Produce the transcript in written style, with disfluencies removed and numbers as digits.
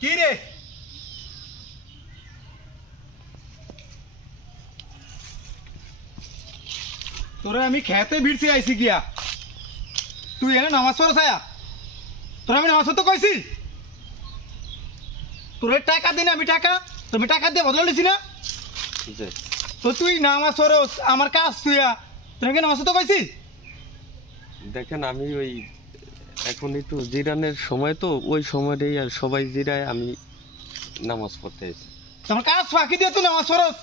কি রে তোরা আমি খেতে ভিড়ছি আইছি গিয়া তুই এনে নামাজ পড়ো ছায়া তোরা আমি নামাজ পড়তে কইছি তোর টাকা দিন আমি টাকা তুমি টাকা দিয়ে বদলা লিছি না তো তুই নামাজ পড়োস আমার কাজ তুইয়া তোমাকে নামাজ পড়তে কইছি দেখেন আমি ওই এখন একটু জিরানের সময় তো ওই সময়টাই আর সবাই জিরায় আমি নামাজ পড়তে এসেছি তোমার কাজ ফাঁকি দিয়ে তুই নামাজ পড়োস